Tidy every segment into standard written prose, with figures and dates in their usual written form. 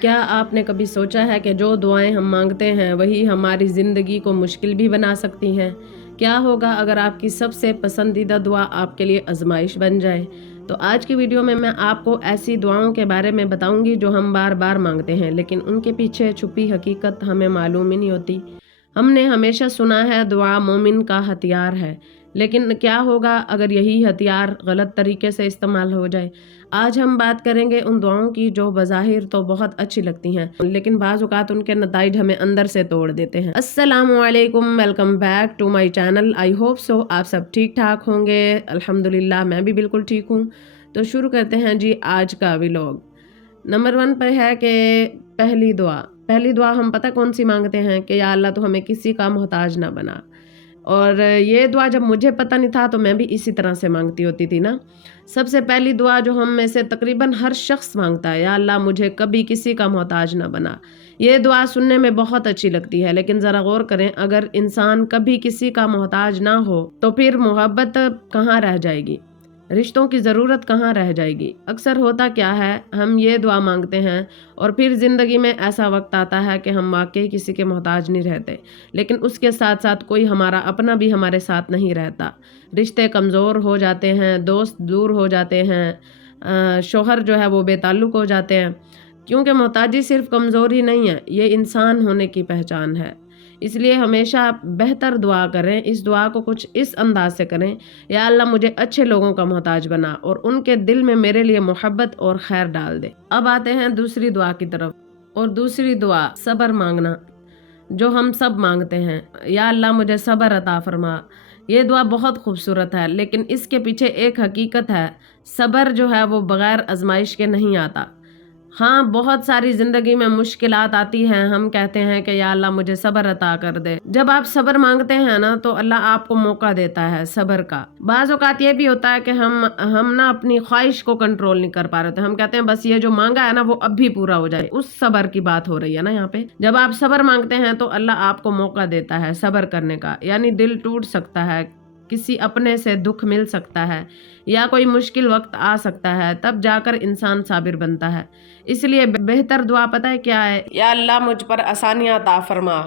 क्या आपने कभी सोचा है कि जो दुआएं हम मांगते हैं वही हमारी ज़िंदगी को मुश्किल भी बना सकती हैं? क्या होगा अगर आपकी सबसे पसंदीदा दुआ आपके लिए आजमाइश बन जाए? तो आज की वीडियो में मैं आपको ऐसी दुआओं के बारे में बताऊंगी जो हम बार बार मांगते हैं, लेकिन उनके पीछे छुपी हकीकत हमें मालूम ही नहीं होती। हमने हमेशा सुना है दुआ मोमिन का हथियार है, लेकिन क्या होगा अगर यही हथियार गलत तरीके से इस्तेमाल हो जाए? आज हम बात करेंगे उन दुआओं की जो बज़ाहिर तो बहुत अच्छी लगती हैं, लेकिन बाज़ औक़ात उनके नताइज हमें अंदर से तोड़ देते हैं। अस्सलामु अलैकुम, welcome back to my channel. I hope so आप सब ठीक ठाक होंगे। अल्हम्दुलिल्लाह मैं भी बिल्कुल ठीक हूँ। तो शुरू करते हैं जी आज का व्लॉग। नंबर 1 पर है कि पहली दुआ हम पता कौन सी मांगते हैं कि या अल्लाह तो हमें किसी का मोहताज ना बना। और ये दुआ जब मुझे पता नहीं था तो मैं भी इसी तरह से मांगती होती थी ना। सबसे पहली दुआ जो हम में से तकरीबन हर शख्स मांगता है, या अल्लाह मुझे कभी किसी का मोहताज ना बना। ये दुआ सुनने में बहुत अच्छी लगती है, लेकिन ज़रा गौर करें, अगर इंसान कभी किसी का मोहताज ना हो तो फिर मोहब्बत कहाँ रह जाएगी, रिश्तों की ज़रूरत कहाँ रह जाएगी। अक्सर होता क्या है, हम ये दुआ मांगते हैं और फिर ज़िंदगी में ऐसा वक्त आता है कि हम वाकई किसी के मोहताज नहीं रहते, लेकिन उसके साथ साथ कोई हमारा अपना भी हमारे साथ नहीं रहता। रिश्ते कमज़ोर हो जाते हैं, दोस्त दूर हो जाते हैं, शोहर जो है वो बेताल्लुक़ हो जाते हैं। क्योंकि मोहताजी सिर्फ कमज़ोरी नहीं है, ये इंसान होने की पहचान है। इसलिए हमेशा आप बेहतर दुआ करें। इस दुआ को कुछ इस अंदाज से करें, या अल्लाह मुझे अच्छे लोगों का मोहताज बना और उनके दिल में मेरे लिए मोहब्बत और खैर डाल दे। अब आते हैं दूसरी दुआ की तरफ, और दूसरी दुआ सब्र मांगना, जो हम सब मांगते हैं, या अल्लाह मुझे सब्र अता फरमा। ये दुआ बहुत खूबसूरत है, लेकिन इसके पीछे एक हकीकत है। सब्र जो है वो बग़ैर आजमाइश के नहीं आता। हाँ, बहुत सारी ज़िंदगी में मुश्किलात आती हैं, हम कहते हैं कि या अल्लाह मुझे सब्र अता कर दे। जब आप सब्र मांगते हैं ना तो अल्लाह आपको मौका देता है सब्र का। बाज़ औक़ात ये भी होता है कि हम ना अपनी ख्वाहिश को कंट्रोल नहीं कर पा रहे थे। हम कहते हैं बस ये जो मांगा है ना वो अब भी पूरा हो जाए। उस सब्र की बात हो रही है ना यहाँ पे। जब आप सब्र मांगते हैं तो अल्लाह आपको मौका देता है सब्र करने का। यानी दिल टूट सकता है, किसी अपने से दुख मिल सकता है, या कोई मुश्किल वक्त आ सकता है, तब जाकर इंसान साबिर बनता है। इसलिए बेहतर दुआ पता है क्या है? या अल्लाह मुझ पर आसानियां अता फरमा,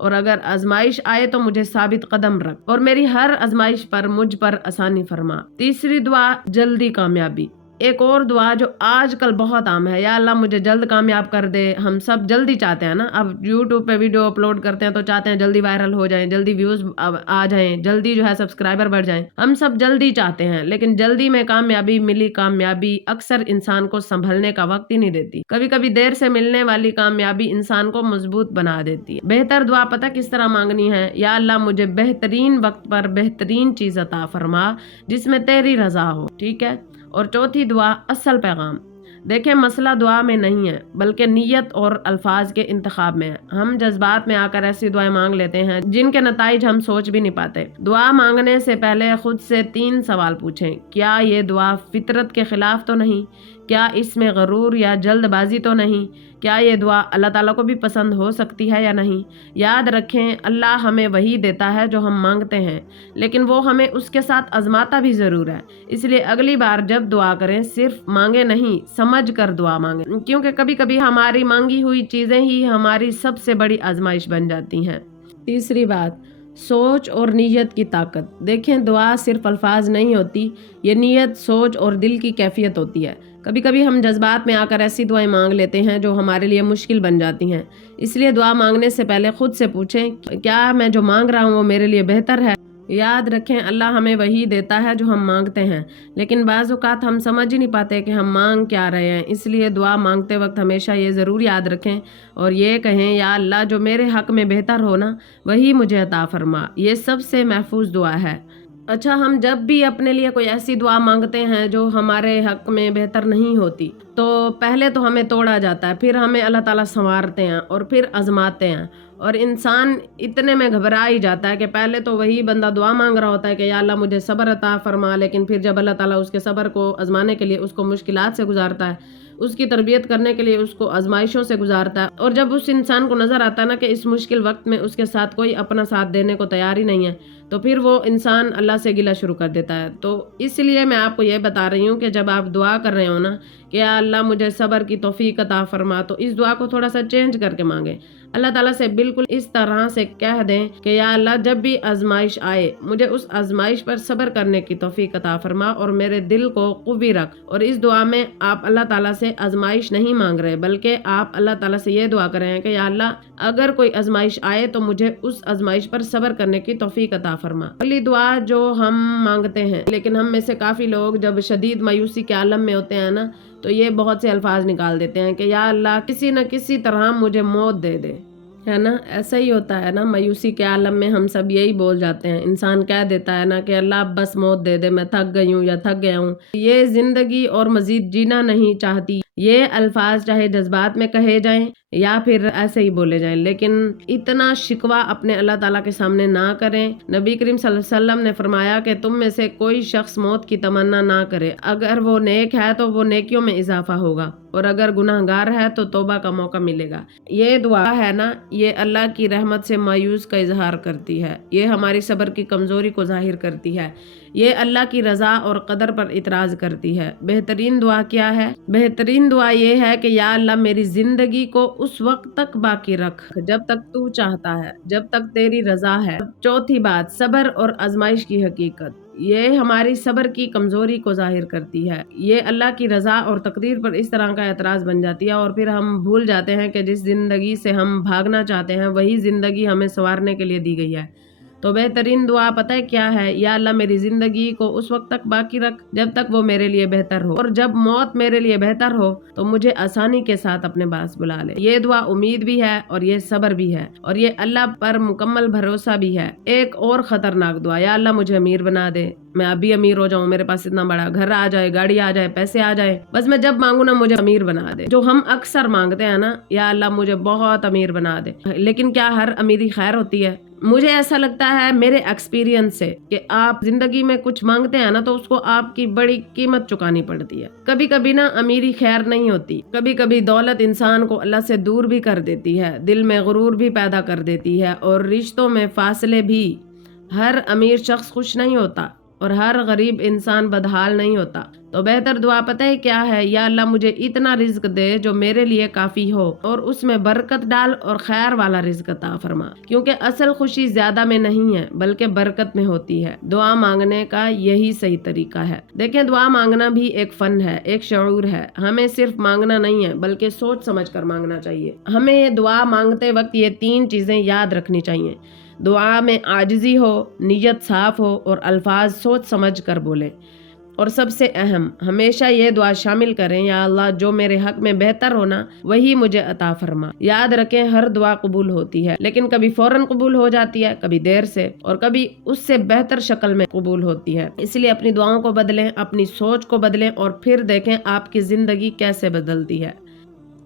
और अगर आजमाइश आए तो मुझे साबित कदम रख, और मेरी हर आजमाइश पर मुझ पर आसानी फरमा। तीसरी दुआ जल्दी कामयाबी। एक और दुआ जो आजकल बहुत आम है, या अल्लाह मुझे जल्द कामयाब कर दे। हम सब जल्दी चाहते हैं ना, अब यूट्यूब पे वीडियो अपलोड करते हैं तो चाहते हैं जल्दी वायरल हो जाएं, जल्दी व्यूज आ जाएं, जल्दी जो है सब्सक्राइबर बढ़ जाएं। हम सब जल्दी चाहते हैं, लेकिन जल्दी में कामयाबी मिली कामयाबी अक्सर इंसान को संभलने का वक्त ही नहीं देती। कभी कभी देर से मिलने वाली कामयाबी इंसान को मजबूत बना देती है। बेहतर दुआ पता किस तरह मांगनी है? या अल्लाह मुझे बेहतरीन वक्त पर बेहतरीन चीज अता फरमा जिसमें तेरी रजा हो। ठीक है। और चौथी दुआ असल पैगाम। देखें, मसला दुआ में नहीं है बल्कि नीयत और अल्फाज के इंतखाब में है। हम जज्बात में आकर ऐसी दुआएं मांग लेते हैं जिनके नताइज हम सोच भी नहीं पाते। दुआ मांगने से पहले खुद से 3 सवाल पूछें। क्या ये दुआ फितरत के खिलाफ तो नहीं? क्या इसमें गरूर या जल्दबाजी तो नहीं? क्या ये दुआ अल्लाह ताला को भी पसंद हो सकती है या नहीं? याद रखें, अल्लाह हमें वही देता है जो हम मांगते हैं, लेकिन वो हमें उसके साथ आजमाता भी ज़रूर है। इसलिए अगली बार जब दुआ करें सिर्फ मांगे नहीं, समझ कर दुआ मांगे, क्योंकि कभी कभी हमारी मांगी हुई चीज़ें ही हमारी सबसे बड़ी आजमाइश बन जाती हैं। तीसरी बात, सोच और नीयत की ताकत। देखें, दुआ सिर्फ अल्फाज नहीं होती, ये नीयत, सोच और दिल की कैफियत होती है। कभी कभी हम जज्बात में आकर ऐसी दुआएं मांग लेते हैं जो हमारे लिए मुश्किल बन जाती हैं। इसलिए दुआ मांगने से पहले खुद से पूछें, क्या मैं जो मांग रहा हूँ वो मेरे लिए बेहतर है? याद रखें, अल्लाह हमें वही देता है जो हम मांगते हैं, लेकिन बाज़ औक़ात हम समझ ही नहीं पाते कि हम मांग क्या रहे हैं। इसलिए दुआ मांगते वक्त हमेशा ये ज़रूर याद रखें और ये कहें, या अल्लाह जो मेरे हक़ में बेहतर हो ना वही मुझे अता फरमा। ये सबसे महफूज दुआ है। अच्छा, हम जब भी अपने लिए कोई ऐसी दुआ मांगते हैं जो हमारे हक़ में बेहतर नहीं होती, तो पहले तो हमें तोड़ा जाता है, फिर हमें अल्लाह ताला संवारते हैं और फिर आजमाते हैं, और इंसान इतने में घबरा ही जाता है कि पहले तो वही बंदा दुआ मांग रहा होता है कि या अल्लाह मुझे सब्र अता फरमा, लेकिन फिर जब अल्लाह ताला उसके सब्र को आजमाने के लिए उसको मुश्किलात से गुजारता है, उसकी तरबियत करने के लिए उसको आजमाइशों से गुजारता है, और जब उस इंसान को नज़र आता है ना कि इस मुश्किल वक्त में उसके साथ कोई अपना साथ देने को तैयार ही नहीं है, तो फिर वो इंसान अल्लाह से गिला शुरू कर देता है। तो इसलिए मैं आपको ये बता रही हूँ कि जब आप दुआ कर रहे हो ना कि या अल्लाह मुझे सब्र की तौफीक अता फरमा, तो इस दुआ को थोड़ा सा चेंज करके मांगे। अल्लाह ताला से बिल्कुल इस तरह से कह दें कि या अल्लाह जब भी आजमाइश आए मुझे उस आजमाइश पर सब्र करने की तौफीक अता फरमा और मेरे दिल को क़ुव्वी रख। और इस दुआ में आप अल्लाह ताला से आजमाइश नहीं मांग रहे, बल्कि आप अल्लाह ताला से ये दुआ कर रहे हैं कि या अल्लाह अगर कोई आजमाइश आए तो मुझे उस आजमाइश पर सब्र करने की तौफीक अता फरमा। अगली दुआ जो हम मांगते हैं, लेकिन हम में से काफ़ी लोग जब शदीद मायूसी के आलम में होते हैं ना, तो ये बहुत से अल्फाज निकाल देते हैं कि या अल्लाह किसी न किसी तरह मुझे मौत दे दे, है ना। ऐसा ही होता है ना, मायूसी के आलम में हम सब यही बोल जाते हैं। इंसान कह देता है ना कि अल्लाह बस मौत दे दे, मैं थक गई हूँ या थक गया हूँ, ये जिंदगी और मजीद जीना नहीं चाहती। ये अल्फाज चाहे जज्बात में कहे जाएं या फिर ऐसे ही बोले जाएं, लेकिन इतना शिकवा अपने अल्लाह ताला के सामने ना करें। नबी करीम सल्लल्लाहु अलैहि वसल्लम ने फरमाया कि तुम में से कोई शख्स मौत की तमन्ना ना करे। अगर वो नेक है तो वो नेकियों में इजाफा होगा, और अगर गुनाहगार है तो तौबा का मौका मिलेगा। ये दुआ है ना, ये अल्लाह की रहमत से मायूस का इजहार करती है, ये हमारी सब्र की कमजोरी को जाहिर करती है, ये अल्लाह की रजा और कदर पर इतराज करती है। बेहतरीन दुआ क्या है? बेहतरीन दुआ ये है कि या अल्लाह मेरी जिंदगी को उस वक्त तक बाकी रख जब तक तू चाहता है, जब तक तेरी रजा है। चौथी बात, सब्र और आजमाइश की हकीकत, ये हमारी सब्र की कमजोरी को जाहिर करती है। ये अल्लाह की रजा और तकदीर पर इस तरह का एतराज बन जाती है, और फिर हम भूल जाते हैं कि जिस जिंदगी से हम भागना चाहते हैं वही जिंदगी हमें संवारने के लिए दी गई है। तो बेहतरीन दुआ पता है क्या है? या अल्लाह मेरी जिंदगी को उस वक्त तक बाकी रख जब तक वो मेरे लिए बेहतर हो, और जब मौत मेरे लिए बेहतर हो तो मुझे आसानी के साथ अपने पास बुला ले। ये दुआ उम्मीद भी है और ये सब्र भी है, और ये अल्लाह पर मुकम्मल भरोसा भी है। एक और खतरनाक दुआ, या अल्लाह मुझे अमीर बना दे, मैं अभी अमीर हो जाऊं, मेरे पास इतना बड़ा घर आ जाए, गाड़ी आ जाए, पैसे आ जाए, बस मैं जब मांगू ना मुझे अमीर बना दे। जो हम अक्सर मांगते हैं ना, या अल्लाह मुझे बहुत अमीर बना दे, लेकिन क्या हर अमीरी खैर होती है? मुझे ऐसा लगता है मेरे एक्सपीरियंस से कि आप जिंदगी में कुछ मांगते हैं ना तो उसको आपकी बड़ी कीमत चुकानी पड़ती है। कभी कभी ना अमीरी खैर नहीं होती, कभी कभी दौलत इंसान को अल्लाह से दूर भी कर देती है, दिल में गुरूर भी पैदा कर देती है, और रिश्तों में फासले भी। हर अमीर शख्स खुश नहीं होता और हर गरीब इंसान बदहाल नहीं होता। तो बेहतर दुआ पता है क्या है? या अल्लाह मुझे इतना रिज्क दे जो मेरे लिए काफी हो, और उसमें बरकत डाल और खैर वाला रिज्क अता फरमा, क्योंकि असल खुशी ज्यादा में नहीं है बल्कि बरकत में होती है। दुआ मांगने का यही सही तरीका है। देखें, दुआ मांगना भी एक फन है, एक शऊर है। हमें सिर्फ मांगना नहीं है बल्कि सोच समझ कर मांगना चाहिए। हमें दुआ मांगते वक्त ये 3 चीजें याद रखनी चाहिए। दुआ में आजिज़ी हो, नीयत साफ हो और अल्फाज सोच समझ कर बोले। और सबसे अहम, हमेशा ये दुआ शामिल करें, या अल्लाह जो मेरे हक में बेहतर हो ना वही मुझे अता फरमा। याद रखें, हर दुआ कबूल होती है, लेकिन कभी फौरन कबूल हो जाती है, कभी देर से, और कभी उससे बेहतर शक्ल में कबूल होती है। इसलिए अपनी दुआओं को बदलें, अपनी सोच को बदलें, और फिर देखें आपकी जिंदगी कैसे बदलती है।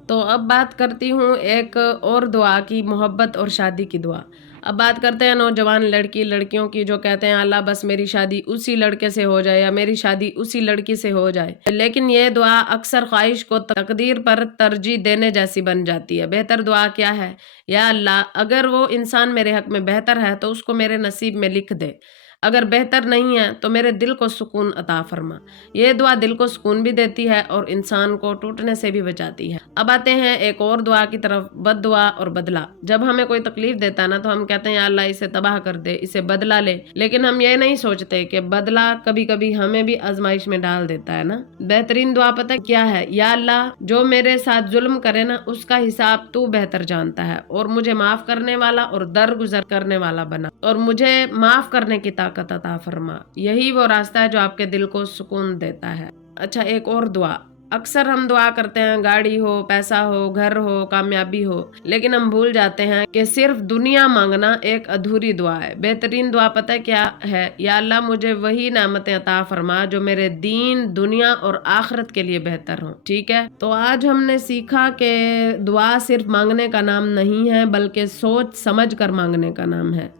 तो अब बात करती हूँ एक और दुआ की, मोहब्बत और शादी की दुआ। अब बात करते हैं नौजवान लड़कियों की, जो कहते हैं अल्लाह बस मेरी शादी उसी लड़के से हो जाए या मेरी शादी उसी लड़की से हो जाए। लेकिन ये दुआ अक्सर ख्वाहिश को तकदीर पर तरजीह देने जैसी बन जाती है। बेहतर दुआ क्या है? या अल्लाह अगर वो इंसान मेरे हक में बेहतर है तो उसको मेरे नसीब में लिख दे, अगर बेहतर नहीं है तो मेरे दिल को सुकून अता फरमा। ये दुआ दिल को सुकून भी देती है और इंसान को टूटने से भी बचाती है। अब आते हैं एक और दुआ की तरफ, बद दुआ और बदला। जब हमें कोई तकलीफ देता है ना तो हम कहते हैं या अल्लाह इसे तबाह कर दे, इसे बदला ले, लेकिन हम ये नहीं सोचते कि बदला कभी कभी हमें भी आजमाइश में डाल देता है ना। बेहतरीन दुआ पता क्या है? या अल्लाह जो मेरे साथ जुल्म करे ना उसका हिसाब तू बेहतर जानता है, और मुझे माफ करने वाला और दरगुजर करने वाला बना, और मुझे माफ करने की ताकत अता फरमा। यही वो रास्ता है जो आपके दिल को सुकून देता है। अच्छा, एक और दुआ। अक्सर हम दुआ करते हैं गाड़ी हो, पैसा हो, घर हो, कामयाबी हो, लेकिन हम भूल जाते हैं कि सिर्फ दुनिया मांगना एक अधूरी दुआ है। बेहतरीन दुआ पता क्या है? या अल्लाह मुझे वही नेमतें अता फरमा जो मेरे दीन, दुनिया और आखिरत के लिए बेहतर हो। ठीक है, तो आज हमने सीखा कि दुआ सिर्फ मांगने का नाम नहीं है बल्कि सोच समझ कर मांगने का नाम है।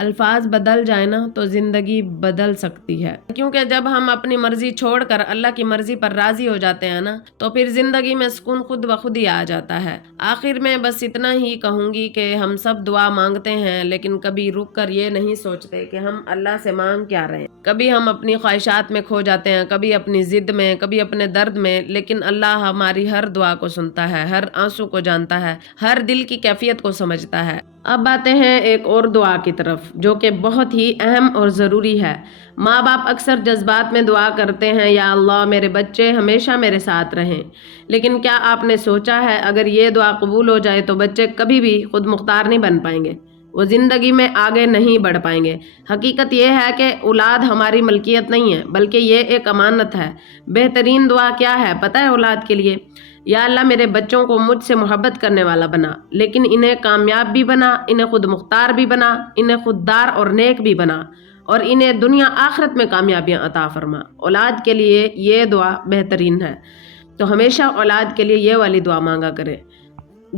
الفاظ بدل جائے نا تو زندگی بدل سکتی ہے، کیونکہ جب ہم اپنی مرضی چھوڑ کر اللہ کی مرضی پر راضی ہو جاتے ہیں نا تو پھر زندگی میں سکون خود بخود ہی آ جاتا ہے۔ آخر میں بس اتنا ہی کہوں گی کہ ہم سب دعا مانگتے ہیں، لیکن کبھی رک کر یہ نہیں سوچتے کہ ہم اللہ سے مانگ کیا رہے ہیں۔ کبھی ہم اپنی خواہشات میں کھو جاتے ہیں، کبھی اپنی ضد میں، کبھی اپنے درد میں، لیکن اللہ ہماری ہر دعا کو سنتا ہے، ہر آنسو کو جانتا ہے، ہر دل کی کیفیت کو سمجھتا ہے۔ اب آتے ہیں ایک اور دعا کی طرف جو کہ بہت ہی اہم اور ضروری ہے۔ ماں باپ اکثر جذبات میں دعا کرتے ہیں، یا اللہ میرے بچے ہمیشہ میرے ساتھ رہیں، لیکن کیا آپ نے سوچا ہے اگر یہ دعا قبول ہو جائے تو بچے کبھی بھی خود مختار نہیں بن پائیں گے، وہ زندگی میں آگے نہیں بڑھ پائیں گے۔ حقیقت یہ ہے کہ اولاد ہماری ملکیت نہیں ہے، بلکہ یہ ایک امانت ہے۔ بہترین دعا کیا ہے پتہ ہے اولاد کے لیے؟ یا اللہ میرے بچوں کو مجھ سے محبت کرنے والا بنا، لیکن انہیں کامیاب بھی بنا، انہیں خود مختار بھی بنا، انہیں خوددار اور نیک بھی بنا، اور انہیں دنیا آخرت میں کامیابیاں عطا فرما۔ اولاد کے لیے یہ دعا بہترین ہے، تو ہمیشہ اولاد کے لیے یہ والی دعا مانگا کریں۔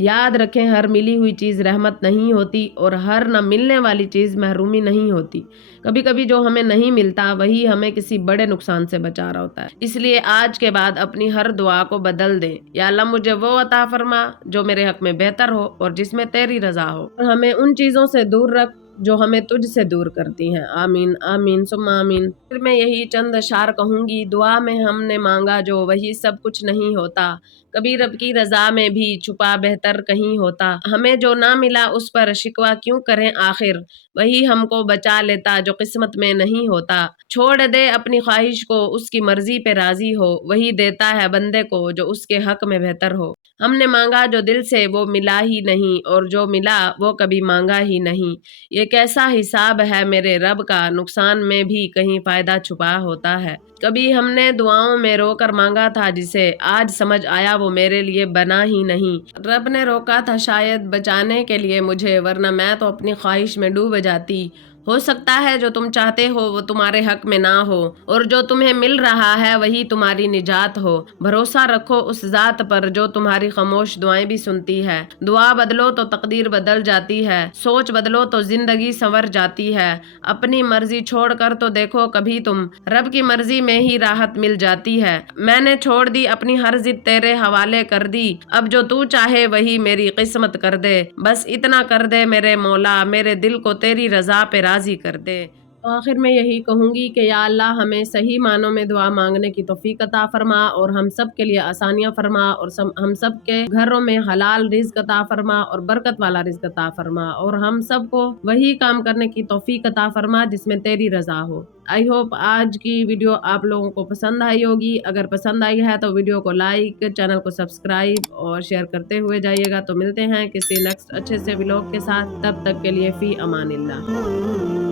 یاد رکھیں ہر ملی ہوئی چیز رحمت نہیں ہوتی، اور ہر نہ ملنے والی چیز محرومی نہیں ہوتی۔ کبھی کبھی جو ہمیں نہیں ملتا وہی ہمیں کسی بڑے نقصان سے بچا رہا ہوتا ہے۔ اس لیے آج کے بعد اپنی ہر دعا کو بدل دیں، یا اللہ مجھے وہ عطا فرما جو میرے حق میں بہتر ہو اور جس میں تیری رضا ہو، اور ہمیں ان چیزوں سے دور رکھ جو ہمیں تجھ سے دور کرتی ہیں۔ آمین آمین ثم آمین۔ پھر میں یہی چند اشعار کہوں گی۔ دعا میں ہم نے مانگا جو وہی سب کچھ نہیں ہوتا، کبھی رب کی رضا میں بھی چھپا بہتر کہیں ہوتا۔ ہمیں جو نہ ملا اس پر شکوہ کیوں کریں آخر، وہی ہم کو بچا لیتا جو قسمت میں نہیں ہوتا۔ چھوڑ دے اپنی خواہش کو، اس کی مرضی پہ راضی ہو، وہی دیتا ہے بندے کو جو اس کے حق میں بہتر ہو۔ ہم نے مانگا جو دل سے وہ ملا ہی نہیں، اور جو ملا وہ کبھی مانگا ہی نہیں۔ یہ کیسا حساب ہے میرے رب کا، نقصان میں بھی کہیں فائدہ چھپا ہوتا ہے۔ کبھی ہم نے دعاؤں میں رو کر مانگا تھا جسے، آج سمجھ آیا وہ میرے لیے بنا ہی نہیں۔ رب نے روکا تھا شاید بچانے کے لیے مجھے، ورنہ میں تو اپنی خواہش میں ڈوب جاتی۔ ہو سکتا ہے جو تم چاہتے ہو وہ تمہارے حق میں نہ ہو، اور جو تمہیں مل رہا ہے وہی تمہاری نجات ہو۔ بھروسہ رکھو اس ذات پر جو تمہاری خاموش دعائیں بھی سنتی ہے۔ دعا بدلو تو تقدیر بدل جاتی ہے، سوچ بدلو تو زندگی سنور جاتی ہے۔ اپنی مرضی چھوڑ کر تو دیکھو کبھی تم، رب کی مرضی میں ہی راحت مل جاتی ہے۔ میں نے چھوڑ دی اپنی ہر ضد تیرے حوالے کر دی، اب جو تو چاہے وہی میری قسمت کر دے۔ بس اتنا کر دے میرے مولا، میرے دل کو تیری رضا پہ راضی کر دے۔ تو آخر میں یہی کہوں گی کہ یا اللہ ہمیں صحیح معنوں میں دعا مانگنے کی توفیق عطا فرما، اور ہم سب کے لیے آسانیاں فرما، اور ہم سب کے گھروں میں حلال رزق عطا فرما اور برکت والا رزق عطا فرما، اور ہم سب کو وہی کام کرنے کی توفیق عطا فرما جس میں تیری رضا ہو۔ آئی ہوپ آج کی ویڈیو آپ لوگوں کو پسند آئی ہوگی۔ اگر پسند آئی ہے تو ویڈیو کو لائک، چینل کو سبسکرائب اور شیئر کرتے ہوئے جائیے گا۔ تو ملتے ہیں کسی نیکسٹ اچھے سے ولاگ کے ساتھ، تب تک کے لیے فی امان اللہ۔